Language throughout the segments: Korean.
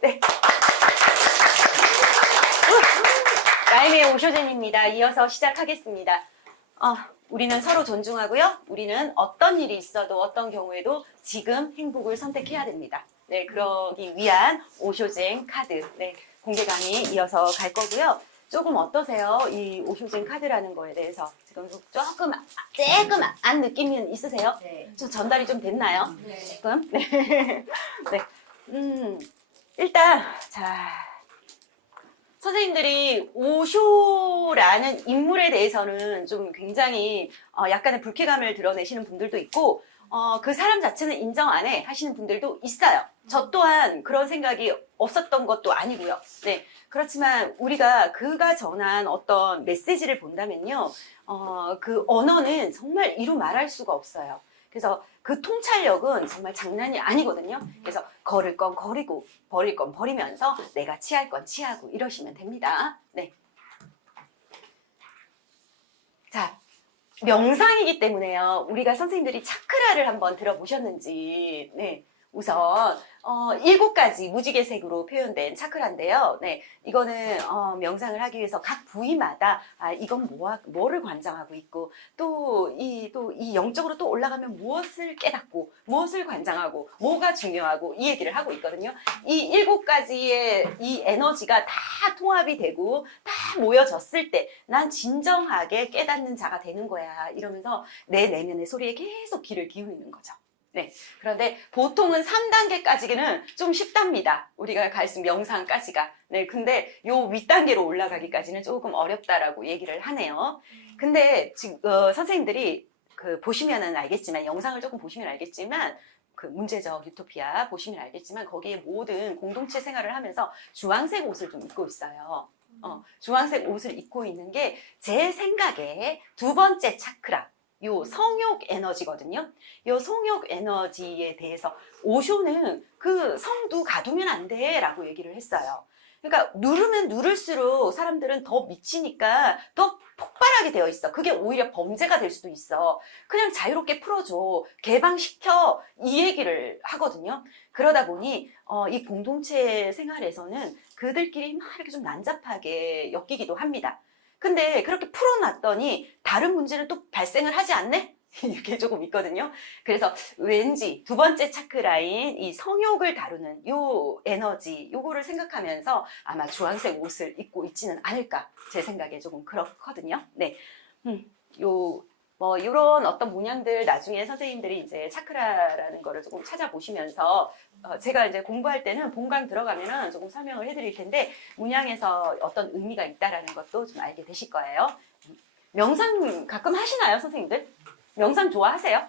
네. 라임의 오쇼젠입니다. 이어서 시작하겠습니다. 우리는 서로 존중하고요. 우리는 어떤 일이 있어도 어떤 경우에도 지금 행복을 선택해야 됩니다. 네, 그러기 위한 오쇼젠 카드. 네, 공개 강의 이어서 갈 거고요. 조금 어떠세요? 이 오쇼젠 카드라는 거에 대해서 지금 조금 안 느낌이 있으세요? 네. 좀 전달이 좀 됐나요? 네. 조금? 네. 네. 일단, 자, 선생님들이 오쇼라는 인물에 대해서는 좀 굉장히 약간의 불쾌감을 드러내시는 분들도 있고, 그 사람 자체는 인정 안 해 하시는 분들도 있어요. 저 또한 그런 생각이 없었던 것도 아니고요. 네. 그렇지만 우리가 그가 전한 어떤 메시지를 본다면요, 그 언어는 정말 이루 말할 수가 없어요. 그래서 그 통찰력은 정말 장난이 아니거든요. 그래서 걸을 건 거리고 버릴 건 버리면서 내가 취할 건 취하고 이러시면 됩니다. 네. 자, 명상이기 때문에요. 우리가 선생님들이 차크라를 한번 들어보셨는지, 네. 우선 7가지 무지개색으로 표현된 차크라인데요. 네, 이거는 명상을 하기 위해서 각 부위마다 이건 뭐를 관장하고 있고 또 이 영적으로 또 올라가면 무엇을 깨닫고 무엇을 관장하고 뭐가 중요하고 이 얘기를 하고 있거든요. 이 7가지의 이 에너지가 다 통합이 되고 다 모여졌을 때 난 진정하게 깨닫는 자가 되는 거야 이러면서 내 내면의 소리에 계속 귀를 기울이는 거죠. 네. 그런데 보통은 3단계까지는 좀 쉽답니다. 우리가 갈 수 있는 명상까지가. 네. 근데 요 윗단계로 올라가기까지는 조금 어렵다라고 얘기를 하네요. 근데 지금 선생님들이 보시면은 알겠지만 영상을 조금 보시면 알겠지만 그 문제적 유토피아 보시면 알겠지만 거기에 모든 공동체 생활을 하면서 주황색 옷을 좀 입고 있어요. 주황색 옷을 입고 있는 게 제 생각에 2번째 차크라. 요 성욕 에너지거든요. 요 성욕 에너지에 대해서 오쇼는 그 성도 가두면 안 돼 라고 얘기를 했어요. 그러니까 누르면 누를수록 사람들은 더 미치니까 더 폭발하게 되어 있어. 그게 오히려 범죄가 될 수도 있어. 그냥 자유롭게 풀어줘. 개방시켜. 이 얘기를 하거든요. 그러다 보니 이 공동체 생활에서는 그들끼리 막 이렇게 좀 난잡하게 엮이기도 합니다. 근데 그렇게 풀어놨더니 다른 문제는 또 발생을 하지 않네? 이게 조금 있거든요. 그래서 왠지 2번째 차크라인 이 성욕을 다루는 요 에너지 요거를 생각하면서 아마 주황색 옷을 입고 있지는 않을까 제 생각에 조금 그렇거든요. 네, 요런 어떤 문양들 나중에 선생님들이 이제 차크라라는 거를 조금 찾아보시면서 제가 이제 공부할 때는 본강 들어가면은 조금 설명을 해드릴 텐데 문양에서 어떤 의미가 있다라는 것도 좀 알게 되실 거예요. 명상 가끔 하시나요, 선생님들? 명상 좋아하세요?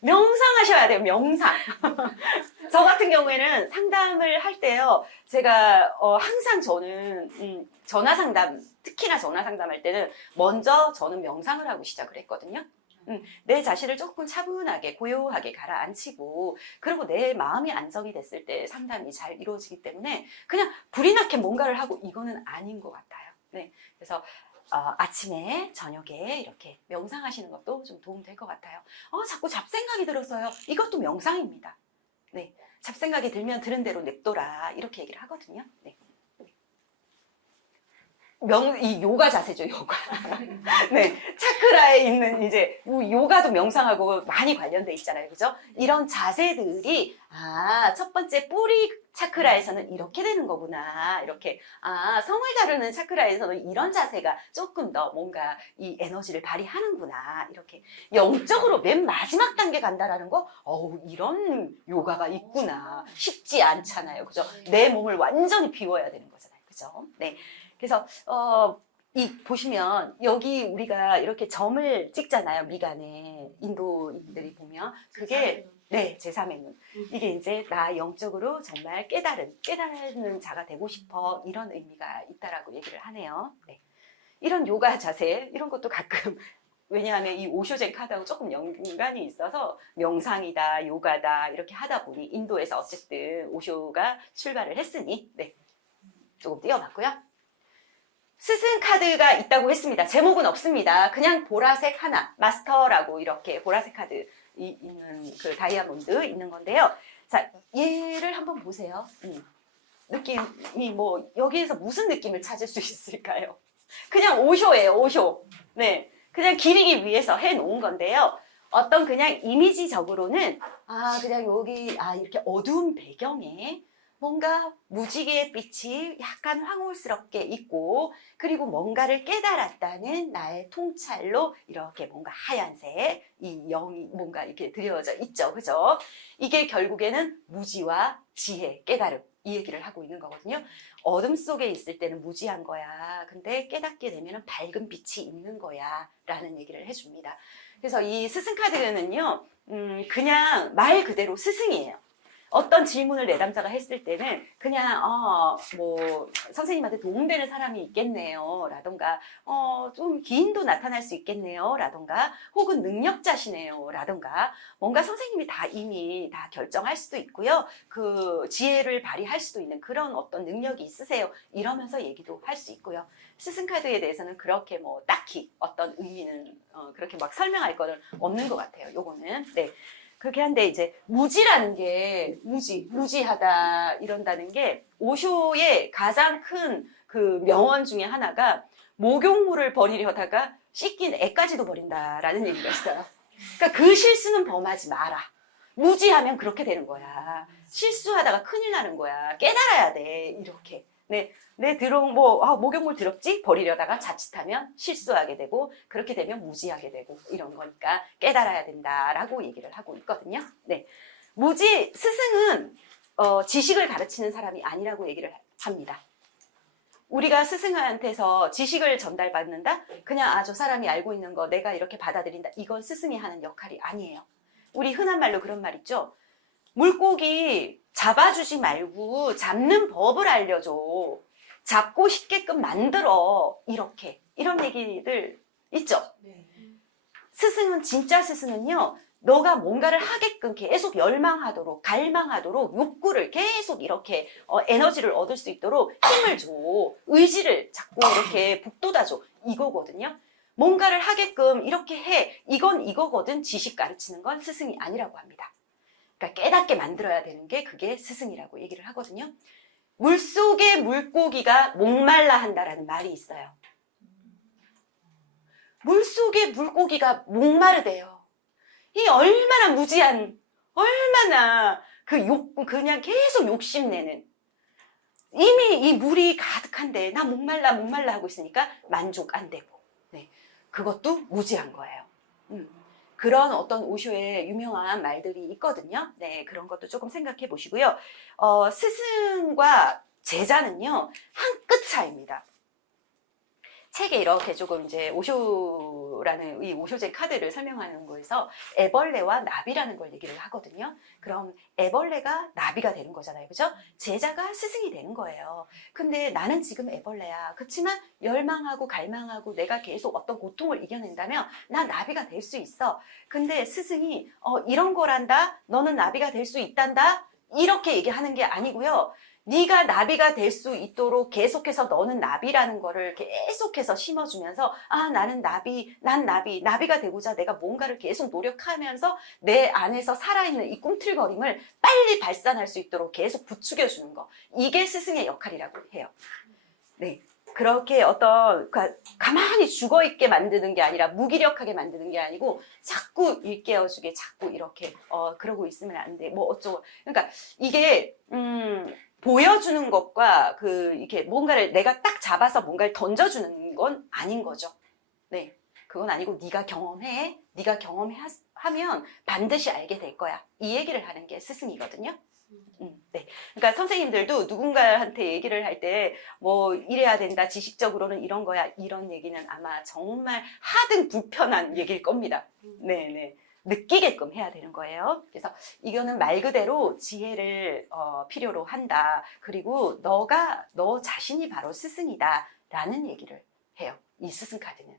명상하셔야 돼요, 명상. 저 같은 경우에는 상담을 할 때요, 제가 항상 저는 전화 상담, 특히나 전화 상담할 때는 먼저 저는 명상을 하고 시작을 했거든요. 내 자신을 조금 차분하게 고요하게 가라앉히고 그리고 내 마음이 안정이 됐을 때 상담이 잘 이루어지기 때문에 그냥 불이 나게 뭔가를 하고 이거는 아닌 것 같아요. 네, 그래서 아침에 저녁에 이렇게 명상하시는 것도 좀 도움 될 것 같아요. 자꾸 잡생각이 들었어요. 이것도 명상입니다. 네, 잡생각이 들면 들은 대로 냅둬라 이렇게 얘기를 하거든요. 네. 이 요가 자세죠, 요가. 네. 차크라에 있는 이제, 요가도 명상하고 많이 관련돼 있잖아요. 그죠? 이런 자세들이, 첫 번째 뿌리 차크라에서는 이렇게 되는 거구나. 이렇게, 성을 다루는 차크라에서는 이런 자세가 조금 더 뭔가 이 에너지를 발휘하는구나. 이렇게. 영적으로 맨 마지막 단계 간다라는 거, 이런 요가가 있구나. 쉽지 않잖아요. 그죠? 내 몸을 완전히 비워야 되는 거잖아요. 그죠? 네. 그래서 보시면 여기 우리가 이렇게 점을 찍잖아요. 미간에 인도인들이 보면 그게 네, 제3의 눈. 이게 이제 나 영적으로 정말 깨달는 자가 되고 싶어 이런 의미가 있다라고 얘기를 하네요. 네. 이런 요가 자세 이런 것도 가끔 왜냐하면 이 오쇼젠 카드하고 조금 연관이 있어서 명상이다, 요가다 이렇게 하다 보니 인도에서 어쨌든 오쇼가 출발을 했으니 네, 조금 띄워봤고요. 스승 카드가 있다고 했습니다. 제목은 없습니다. 그냥 보라색 하나, 마스터라고 이렇게 보라색 카드 있는 그 다이아몬드 있는 건데요. 자, 얘를 한번 보세요. 느낌이 뭐 여기에서 무슨 느낌을 찾을 수 있을까요? 그냥 오쇼예요, 오쇼. 네, 그냥 기리기 위해서 해놓은 건데요. 어떤 그냥 이미지적으로는 그냥 여기 이렇게 어두운 배경에 뭔가 무지개의 빛이 약간 황홀스럽게 있고, 그리고 뭔가를 깨달았다는 나의 통찰로 이렇게 뭔가 하얀색 이 영이 뭔가 이렇게 드려져 있죠, 그죠? 이게 결국에는 무지와 지혜, 깨달음, 이 얘기를 하고 있는 거거든요. 어둠 속에 있을 때는 무지한 거야. 근데 깨닫게 되면 밝은 빛이 있는 거야. 라는 얘기를 해줍니다. 그래서 이 스승카드는요, 그냥 말 그대로 스승이에요. 어떤 질문을 내담자가 했을 때는 그냥 뭐 선생님한테 도움되는 사람이 있겠네요 라던가 좀 기인도 나타날 수 있겠네요 라던가 혹은 능력자시네요 라던가 뭔가 선생님이 다 이미 다 결정할 수도 있고요, 그 지혜를 발휘할 수도 있는 그런 어떤 능력이 있으세요 이러면서 얘기도 할 수 있고요. 스승카드에 대해서는 그렇게 뭐 딱히 어떤 의미는 그렇게 막 설명할 거는 없는 것 같아요. 요거는 네. 그렇게 한데 이제 무지라는 게 무지하다 이런다는 게 오쇼의 가장 큰 그 명언 중에 하나가 목욕물을 버리려다가 씻긴 애까지도 버린다라는 얘기가 있어요. 그러니까 그 실수는 범하지 마라. 무지하면 그렇게 되는 거야. 실수하다가 큰일 나는 거야. 깨달아야 돼. 이렇게. 네, 내 더러운 목욕물 더럽지? 버리려다가 자칫하면 실수하게 되고 그렇게 되면 무지하게 되고 이런 거니까 깨달아야 된다라고 얘기를 하고 있거든요. 네, 스승은 지식을 가르치는 사람이 아니라고 얘기를 합니다. 우리가 스승한테서 지식을 전달받는다? 그냥 저 사람이 알고 있는 거 내가 이렇게 받아들인다. 이건 스승이 하는 역할이 아니에요. 우리 흔한 말로 그런 말 있죠. 물고기 잡아주지 말고 잡는 법을 알려줘. 잡고 싶게끔 만들어. 이런 얘기들 있죠. 네. 스승은 진짜 스승은요. 너가 뭔가를 하게끔 계속 열망하도록 갈망하도록 욕구를 계속 이렇게 에너지를 얻을 수 있도록 힘을 줘. 의지를 자꾸 이렇게 북돋아줘. 이거거든요. 뭔가를 하게끔 이렇게 해. 이건 이거거든. 지식 가르치는 건 스승이 아니라고 합니다. 그러니까 깨닫게 만들어야 되는 게 그게 스승이라고 얘기를 하거든요. 물속의 물고기가 목말라 한다라는 말이 있어요. 물속의 물고기가 목마르대요. 이 얼마나 무지한, 얼마나 그 욕구, 그냥 계속 욕심내는. 이미 이 물이 가득한데 나 목말라 하고 있으니까 만족 안 되고. 네, 그것도 무지한 거예요. 그런 어떤 오쇼의 유명한 말들이 있거든요. 네, 그런 것도 조금 생각해 보시고요. 스승과 제자는요, 한 끗 차이입니다. 책에 이렇게 조금 이제 오쇼라는 이 오쇼제 카드를 설명하는 거에서 애벌레와 나비라는 걸 얘기를 하거든요. 그럼 애벌레가 나비가 되는 거잖아요. 그죠? 제자가 스승이 되는 거예요. 근데 나는 지금 애벌레야. 그렇지만 열망하고 갈망하고 내가 계속 어떤 고통을 이겨낸다면 난 나비가 될 수 있어. 근데 스승이 이런 거란다. 너는 나비가 될 수 있단다. 이렇게 얘기하는 게 아니고요. 네가 나비가 될 수 있도록 계속해서 너는 나비라는 거를 계속해서 심어주면서 나는 나비가 되고자 내가 뭔가를 계속 노력하면서 내 안에서 살아있는 이 꿈틀거림을 빨리 발산할 수 있도록 계속 부추겨주는 거. 이게 스승의 역할이라고 해요. 네. 그렇게 가만히 죽어있게 만드는 게 아니라 무기력하게 만드는 게 아니고 자꾸 일깨워주게 자꾸 이렇게 그러고 있으면 안 돼. 뭐 어쩌고. 그러니까 이게 보여주는 것과 이렇게 뭔가를 내가 딱 잡아서 뭔가를 던져주는 건 아닌 거죠. 네, 그건 아니고 네가 경험해. 네가 경험하면 반드시 알게 될 거야. 이 얘기를 하는 게 스승이거든요. 네. 그러니까 선생님들도 누군가한테 얘기를 할 때 뭐 이래야 된다. 지식적으로는 이런 거야. 이런 얘기는 아마 정말 하등 불편한 얘기일 겁니다. 네네. 느끼게끔 해야 되는 거예요. 그래서 이거는 말 그대로 지혜를 필요로 한다. 그리고 너 자신이 바로 스승이다 라는 얘기를 해요. 이 스승 카드는.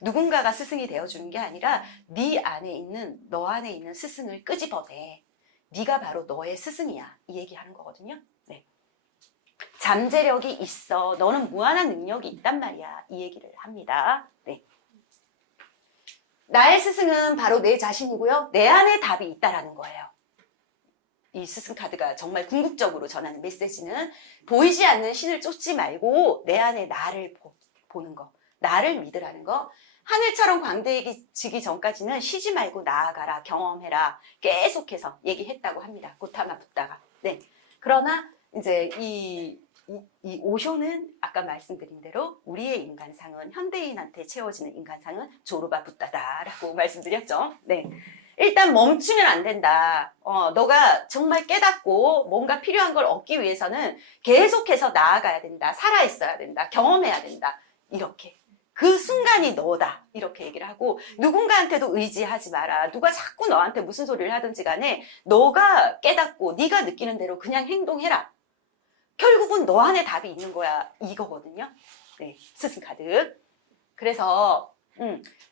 누군가가 스승이 되어주는 게 아니라 너 안에 있는 스승을 끄집어내. 네가 바로 너의 스승이야. 이 얘기하는 거거든요. 네. 잠재력이 있어. 너는 무한한 능력이 있단 말이야. 이 얘기를 합니다. 네. 나의 스승은 바로 내 자신이고요. 내 안에 답이 있다라는 거예요. 이 스승 카드가 정말 궁극적으로 전하는 메시지는 보이지 않는 신을 쫓지 말고 내 안에 나를 보는 거, 나를 믿으라는 거. 하늘처럼 광대해지기 전까지는 쉬지 말고 나아가라, 경험해라, 계속해서 얘기했다고 합니다. 고타마 붓다가. 네. 그러나 이제 이 오쇼는 아까 말씀드린 대로 우리의 인간상은, 현대인한테 채워지는 인간상은 조르바 붓다다라고 말씀드렸죠. 네. 일단 멈추면 안 된다. 너가 정말 깨닫고 뭔가 필요한 걸 얻기 위해서는 계속해서 나아가야 된다. 살아있어야 된다. 경험해야 된다. 이렇게. 그 순간이 너다. 이렇게 얘기를 하고, 누군가한테도 의지하지 마라. 누가 자꾸 너한테 무슨 소리를 하든지 간에 너가 깨닫고 네가 느끼는 대로 그냥 행동해라. 결국은 너 안에 답이 있는 거야. 이거거든요. 네, 스승카드. 그래서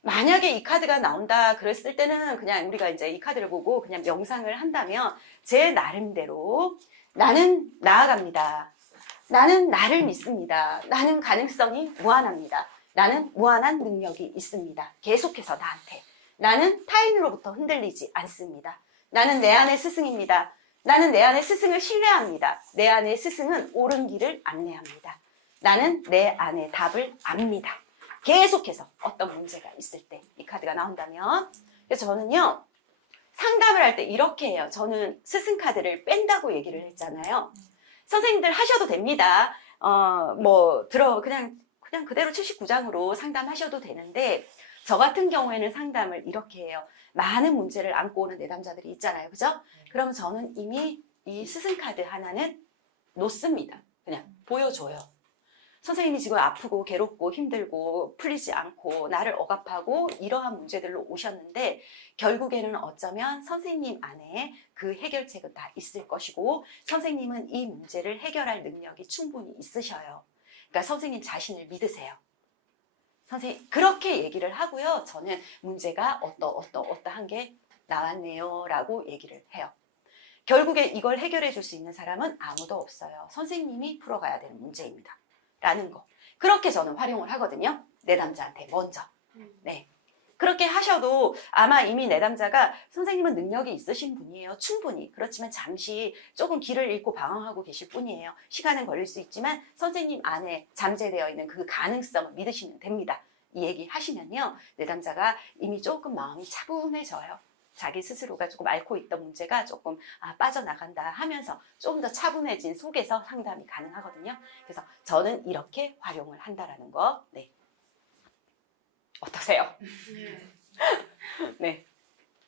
만약에 이 카드가 나온다 그랬을 때는 그냥 우리가 이제 이 카드를 보고 그냥 명상을 한다면 제 나름대로 나는 나아갑니다. 나는 나를 믿습니다. 나는 가능성이 무한합니다. 나는 무한한 능력이 있습니다. 계속해서 나한테. 나는 타인으로부터 흔들리지 않습니다. 나는 내 안의 스승입니다. 나는 내 안의 스승을 신뢰합니다. 내 안의 스승은 옳은 길을 안내합니다. 나는 내 안의 답을 압니다. 계속해서 어떤 문제가 있을 때 이 카드가 나온다면. 그래서 저는요, 상담을 할 때 이렇게 해요. 저는 스승 카드를 뺀다고 얘기를 했잖아요. 선생님들 하셔도 됩니다. 그냥 그대로 79장으로 상담하셔도 되는데, 저 같은 경우에는 상담을 이렇게 해요. 많은 문제를 안고 오는 내담자들이 있잖아요. 그죠? 그럼 저는 이미 이 스승 카드 하나는 놓습니다. 그냥 보여줘요. 선생님이 지금 아프고 괴롭고 힘들고 풀리지 않고 나를 억압하고 이러한 문제들로 오셨는데, 결국에는 어쩌면 선생님 안에 그 해결책은 다 있을 것이고, 선생님은 이 문제를 해결할 능력이 충분히 있으셔요. 그러니까 선생님 자신을 믿으세요. 선생님 그렇게 얘기를 하고요. 저는 문제가 어떠한 게 나왔네요 라고 얘기를 해요. 결국에 이걸 해결해 줄 수 있는 사람은 아무도 없어요. 선생님이 풀어가야 되는 문제입니다 라는 거. 그렇게 저는 활용을 하거든요. 내담자한테 먼저. 네. 그렇게 하셔도 아마 이미 내담자가 선생님은 능력이 있으신 분이에요. 충분히. 그렇지만 잠시 조금 길을 잃고 방황하고 계실 뿐이에요. 시간은 걸릴 수 있지만 선생님 안에 잠재되어 있는 그 가능성을 믿으시면 됩니다. 이 얘기 하시면요, 내담자가 이미 조금 마음이 차분해져요. 자기 스스로가 조금 앓고 있던 문제가 조금 빠져나간다 하면서 조금 더 차분해진 속에서 상담이 가능하거든요. 그래서 저는 이렇게 활용을 한다라는 거. 네. 어떠세요? 네.